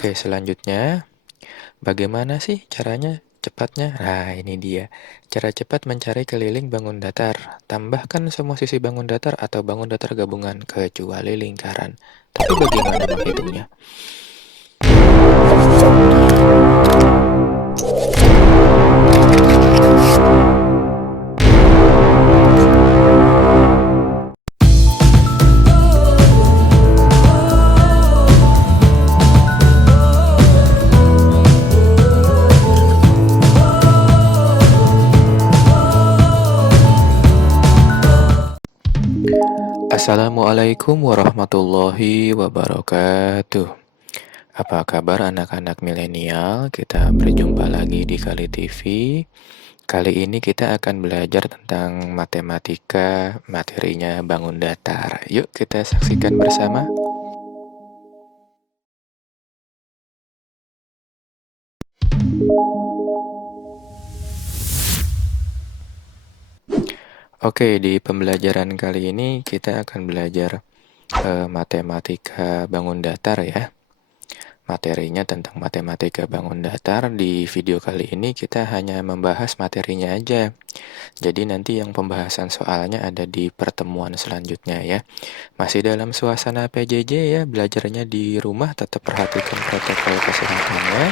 Oke, selanjutnya, bagaimana sih caranya cepatnya? Nah, ini dia. Cara cepat mencari keliling bangun datar. Tambahkan semua sisi bangun datar atau bangun datar gabungan, kecuali lingkaran. Tapi bagaimana menghitungnya? Assalamualaikum warahmatullahi wabarakatuh. Apa kabar anak-anak milenial? Kita berjumpa lagi di Kali TV. Kali ini kita akan belajar tentang matematika, materinya bangun datar. Yuk kita saksikan bersama. Oke, di pembelajaran kali ini kita akan belajar matematika bangun datar ya. Materinya tentang matematika bangun datar. Di video kali ini kita hanya membahas materinya aja. Jadi nanti yang pembahasan soalnya ada di pertemuan selanjutnya ya. Masih dalam suasana PJJ ya, belajarnya di rumah tetap perhatikan protokol kesehatannya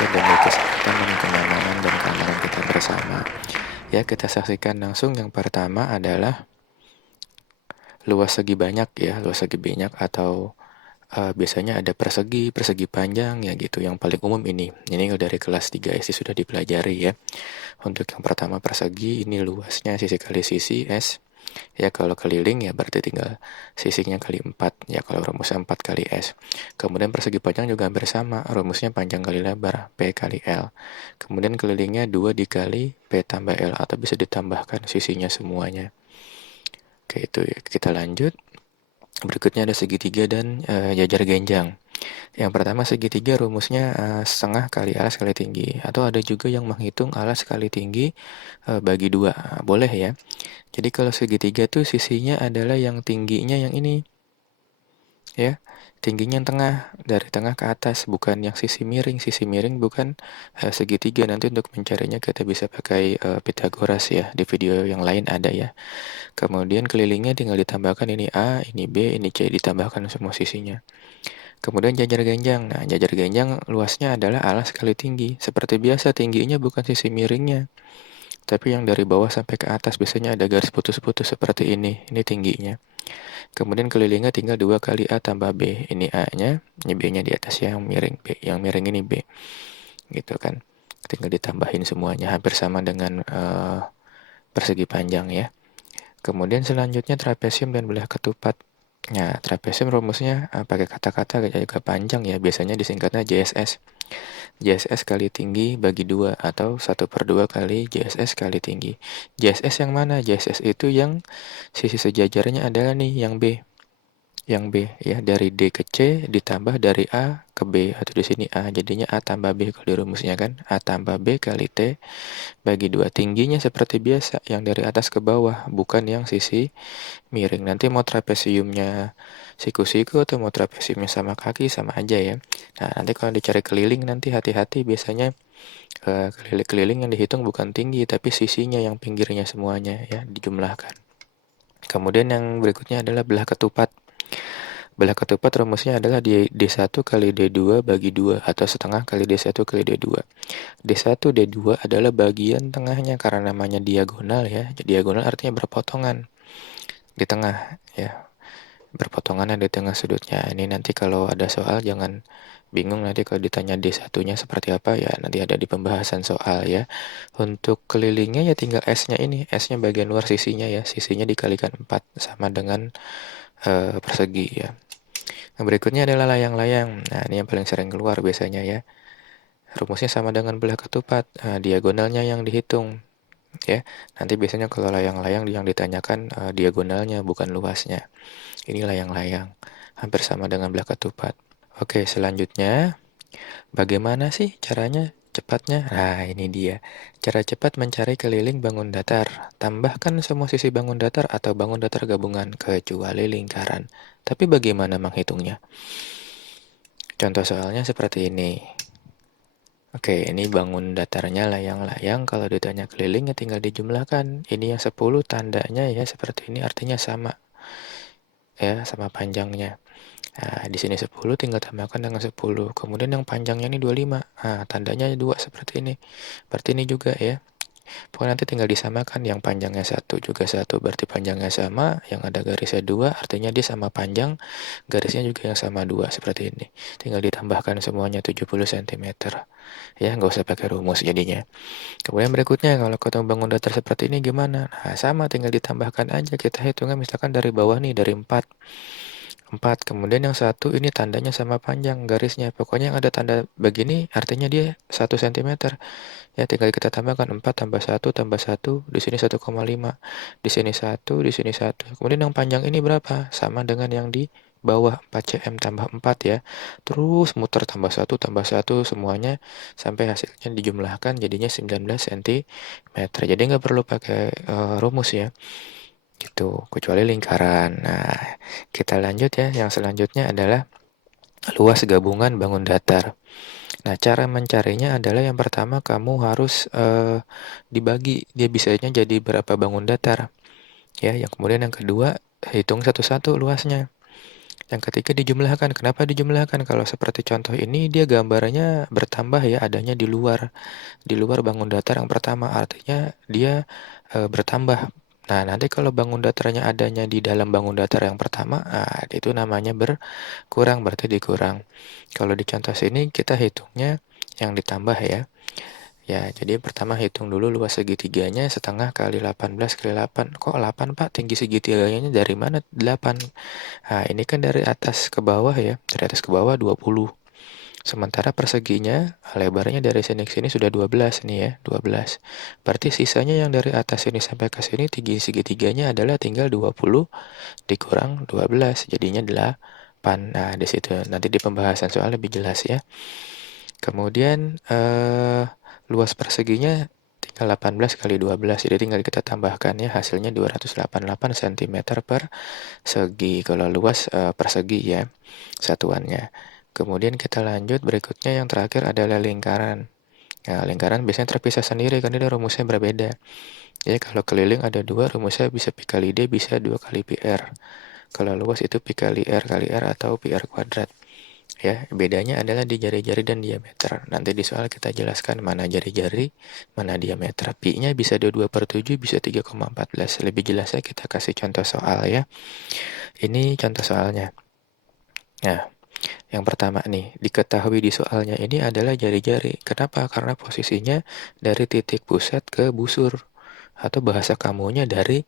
ya, demi kesehatan dan kenyamanan dan keamanan kita bersama. Ya, kita saksikan langsung. Yang pertama adalah luas segi banyak ya, luas segi banyak atau biasanya ada persegi, persegi panjang ya gitu. Yang paling umum ini dari kelas 3 SD sudah dipelajari ya. Untuk yang pertama persegi, ini luasnya sisi kali sisi S. Ya kalau keliling ya berarti tinggal sisinya kali 4 ya, kalau rumusnya 4 kali S. Kemudian persegi panjang juga hampir sama, rumusnya panjang kali lebar, P kali L. Kemudian kelilingnya 2 dikali P tambah L, atau bisa ditambahkan sisinya semuanya. Oke, itu ya. Kita lanjut. Berikutnya ada segitiga dan jajar genjang. Yang pertama segitiga rumusnya setengah kali alas kali tinggi, atau ada juga yang menghitung alas kali tinggi bagi 2. Boleh ya. Jadi kalau segitiga tuh sisinya adalah yang tingginya yang ini ya. Tingginya yang tengah, dari tengah ke atas, bukan yang sisi miring. Sisi miring bukan segitiga. Nanti untuk mencarinya kita bisa pakai Pythagoras ya. Di video yang lain ada ya. Kemudian kelilingnya tinggal ditambahkan ini A, ini B, ini C, ditambahkan semua sisinya. Kemudian jajar genjang. Nah, jajar genjang luasnya adalah alas kali tinggi. Seperti biasa, tingginya bukan sisi miringnya, tapi yang dari bawah sampai ke atas. Biasanya ada garis putus-putus seperti ini. Ini tingginya. Kemudian kelilingnya tinggal 2 kali A tambah B. Ini A-nya, ini B-nya di atas yang miring B. Yang miring ini B. Gitu kan. Tinggal ditambahin semuanya. Hampir sama dengan persegi panjang ya. Kemudian selanjutnya trapesium dan belah ketupat. Nah, trapesium rumusnya pakai kata-kata agak panjang ya, biasanya disingkatnya JSS. JSS kali tinggi bagi 2, atau 1/2 kali JSS kali tinggi. JSS yang mana? JSS itu yang sisi sejajarnya adalah nih, yang B. Yang B ya, dari D ke C ditambah dari A ke B, atau di sini A, jadinya A tambah B kalau di rumusnya kan. A tambah B kali T bagi 2. Tingginya seperti biasa, yang dari atas ke bawah, bukan yang sisi miring. Nanti mau trapesiumnya siku-siku atau mau trapesiumnya sama kaki sama aja ya. Nah, nanti kalau dicari keliling nanti hati-hati, biasanya keliling yang dihitung bukan tinggi tapi sisinya, yang pinggirnya semuanya ya dijumlahkan. Kemudian yang berikutnya adalah belah ketupat. Belah ketupat rumusnya adalah D1 kali D2 bagi 2, atau setengah kali D1 kali D2. D1, D2 adalah bagian tengahnya karena namanya diagonal ya. Diagonal artinya berpotongan di tengah ya, berpotongannya di tengah sudutnya. Ini nanti kalau ada soal jangan bingung nanti kalau ditanya D1-nya seperti apa ya, nanti ada di pembahasan soal ya. Untuk kelilingnya ya tinggal S-nya ini, S-nya bagian luar sisinya ya, sisinya dikalikan 4 sama dengan persegi ya. Yang berikutnya adalah layang-layang. Nah, ini yang paling sering keluar biasanya ya. Rumusnya sama dengan belah ketupat, diagonalnya yang dihitung ya. Nanti biasanya kalau layang-layang yang ditanyakan diagonalnya bukan luasnya. Ini layang-layang, hampir sama dengan belah ketupat. Oke, selanjutnya bagaimana sih caranya cepatnya? Nah, ini dia. Cara cepat mencari keliling bangun datar. Tambahkan semua sisi bangun datar atau bangun datar gabungan, kecuali lingkaran. Tapi bagaimana menghitungnya? Contoh soalnya seperti ini. Oke, ini bangun datarnya layang-layang. Kalau ditanya keliling ya tinggal dijumlahkan. Ini yang 10 tandanya ya seperti ini, artinya sama. Ya, sama panjangnya. Nah, di sini 10 tinggal tambahkan dengan 10. Kemudian yang panjangnya ini 25. Nah, tandanya 2 seperti ini. Berarti ini juga ya. Pokoknya nanti tinggal disamakan, yang panjangnya 1 juga 1, berarti panjangnya sama, yang ada garisnya 2, artinya dia sama panjang, garisnya juga yang sama 2, seperti ini. Tinggal ditambahkan semuanya 70 cm. Ya, nggak usah pakai rumus jadinya. Kemudian berikutnya, kalau ketemu bangun datar seperti ini gimana? Nah, sama, tinggal ditambahkan aja, kita hitungnya misalkan dari bawah nih, dari 4. 4, kemudian yang 1 ini tandanya sama panjang garisnya. Pokoknya yang ada tanda begini artinya dia 1 cm. Ya, tinggal kita tambahkan 4 tambah 1 tambah 1, di sini 1,5. Di sini 1, di sini 1. Kemudian yang panjang ini berapa? Sama dengan yang di bawah 4 cm tambah 4 ya. Terus muter tambah 1 tambah 1 semuanya sampai hasilnya dijumlahkan jadinya 19 cm. Jadi nggak perlu pakai rumus ya. Gitu, kecuali lingkaran. Nah, kita lanjut ya. Yang selanjutnya adalah luas gabungan bangun datar. Nah, cara mencarinya adalah yang pertama kamu harus dibagi. Dia bisanya jadi berapa bangun datar. Ya, yang kemudian yang kedua hitung satu-satu luasnya. Yang ketiga dijumlahkan. Kenapa dijumlahkan? Kalau seperti contoh ini dia gambarnya bertambah ya, adanya di luar bangun datar yang pertama, artinya dia bertambah. Nah, nanti kalau bangun datarnya adanya di dalam bangun datar yang pertama, itu namanya berkurang, berarti dikurang. Kalau di contoh sini kita hitungnya yang ditambah ya. Ya, jadi pertama hitung dulu luas segitiganya setengah kali 18 kali 8. Kok 8 Pak? Tinggi segitiganya dari mana? 8. Nah, ini kan dari atas ke bawah ya. Dari atas ke bawah 20. Sementara perseginya, lebarnya dari sini ke sini sudah 12 nih ya, 12. Berarti sisanya yang dari atas sini sampai ke sini tinggi segitiganya adalah tinggal 20 dikurang 12, jadinya 8. Nah, di situ nanti di pembahasan soal lebih jelas ya. Kemudian luas perseginya tinggal 18 kali 12, jadi tinggal kita tambahkan ya, hasilnya 288 cm per segi. Kalau luas persegi ya satuannya. Kemudian kita lanjut, berikutnya yang terakhir adalah lingkaran. Nah, lingkaran biasanya terpisah sendiri karena dia rumusnya berbeda. Jadi kalau keliling ada 2, rumusnya bisa pi kali D, bisa 2 kali pi R. Kalau luas itu pi kali R atau pi R kuadrat. Ya, bedanya adalah di jari-jari dan diameter. Nanti di soal kita jelaskan mana jari-jari, mana diameter. Pi-nya bisa 22/7, bisa 3,14. Lebih jelasnya kita kasih contoh soal ya. Ini contoh soalnya. Nah, yang pertama nih, diketahui di soalnya ini adalah jari-jari. Kenapa? Karena posisinya dari titik pusat ke busur. Atau bahasa kamunya dari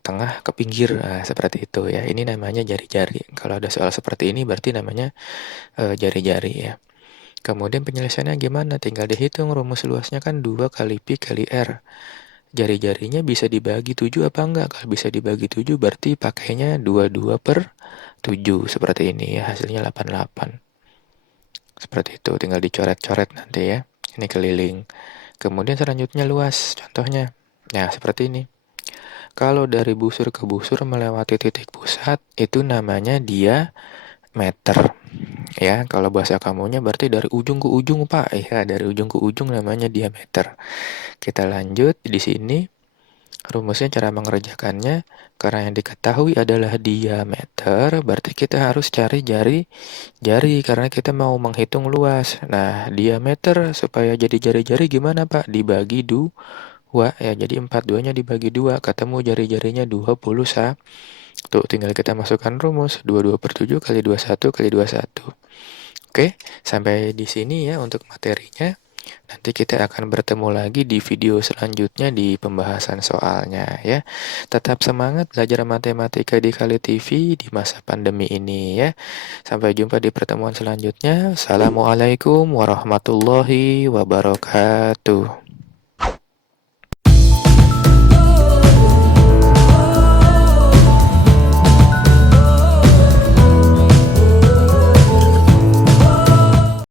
tengah ke pinggir. Nah, seperti itu ya. Ini namanya jari-jari. Kalau ada soal seperti ini berarti namanya jari-jari ya. Kemudian penyelesaiannya gimana? Tinggal dihitung, rumus luasnya kan 2 kali pi kali R. Jari-jarinya bisa dibagi 7 apa enggak? Kalau bisa dibagi 7 berarti pakainya 22/7. Seperti ini ya, hasilnya 88. Seperti itu, tinggal dicoret-coret nanti ya. Ini keliling. Kemudian selanjutnya luas, contohnya. Nah, seperti ini. Kalau dari busur ke busur melewati titik pusat, itu namanya diameter. Ya, kalau bahasa kamunya berarti dari ujung ke ujung, Pak. Ya, dari ujung ke ujung namanya diameter. Kita lanjut di sini. Rumusnya cara mengerjakannya, karena yang diketahui adalah diameter, berarti kita harus cari jari karena kita mau menghitung luas. Nah, diameter supaya jadi jari-jari gimana Pak? Dibagi 2 ya, jadi 42-nya dibagi 2, ketemu jari-jarinya 21. Tuh, tinggal kita masukkan rumus, 22/7 kali 21 kali 21. Oke, sampai di sini ya untuk materinya. Nanti kita akan bertemu lagi di video selanjutnya di pembahasan soalnya ya. Tetap semangat belajar matematika di Kali TV di masa pandemi ini ya. Sampai jumpa di pertemuan selanjutnya. Assalamualaikum warahmatullahi wabarakatuh.